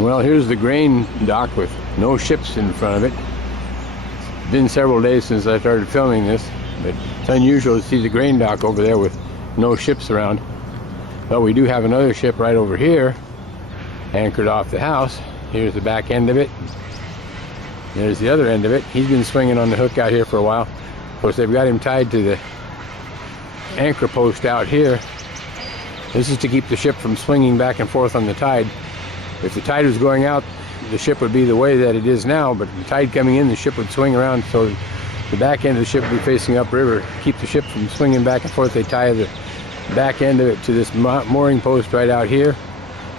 Well, here's the grain dock with no ships in front of it. It's been several days since I started filming this, but it's unusual to see the grain dock over there with no ships around. But we do have another ship right over here, anchored off the house. Here's the back end of it. There's the other end of it. He's been swinging on the hook out here for a while. Of course, they've got him tied to the anchor post out here. This is to keep the ship from swinging back and forth on the tide. If the tide was going out, the ship would be the way that it is now, but the tide coming in, the ship would swing around, so the back end of the ship would be facing upriver. Keep the ship from swinging back and forth, they tie the back end of it to this mooring post right out here,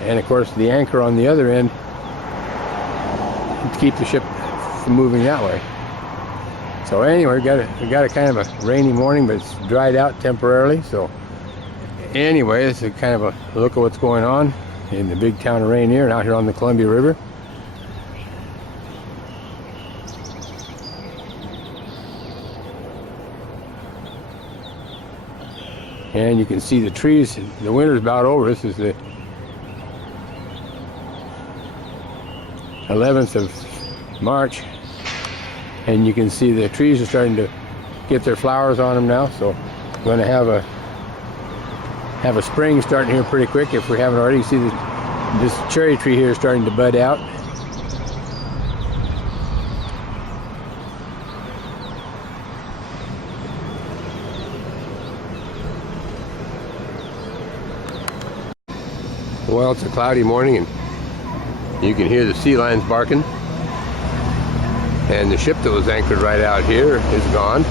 and of course the anchor on the other end to keep the ship from moving that way. So anyway, we got a kind of a rainy morning, but it's dried out temporarily. So anyway, this is kind of a look at what's going on in the big town of Rainier, out here on the Columbia River. And you can see the trees. The winter's about over. This is the 11th of March, and you can see the trees are starting to get their flowers on them now. So we're going to have a spring starting here pretty quick if we haven't already. You see this cherry tree here starting to bud out. Well, it's a cloudy morning and you can hear the sea lions barking. And the ship that was anchored right out here is gone.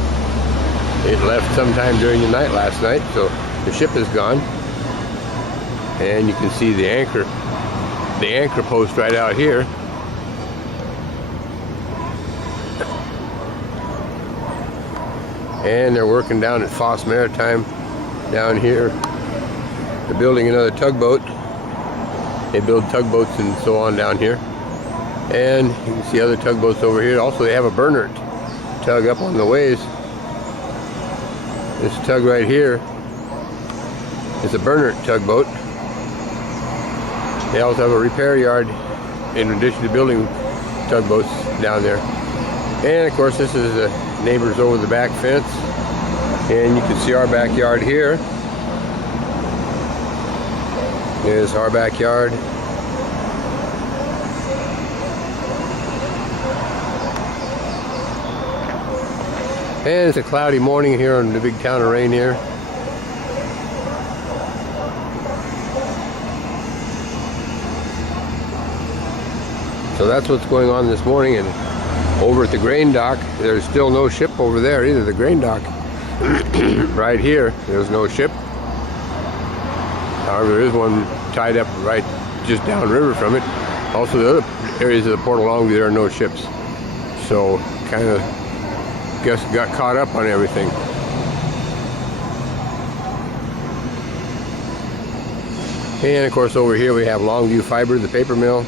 It left sometime during the night last night, so the ship is gone. And you can see the anchor post right out here. And they're working down at Foss Maritime down here. They're building another tugboat. They build tugboats and so on down here. And you can see other tugboats over here. Also, they have a burner tug up on the ways. This tug right here is a burner tugboat. They also have a repair yard in addition to building tugboats down there. And of course, this is the neighbors over the back fence. And you can see our backyard here. There's our backyard. And it's a cloudy morning here in the big town of Rainier. So that's what's going on this morning. And over at the grain dock, there's still no ship over there either. The grain dock right here, there's no ship. However, there is one tied up right just downriver from it. Also, the other areas of the Port of Longview, there are no ships. So, kind of, guess got caught up on everything. And of course, over here we have Longview Fiber, the paper mill.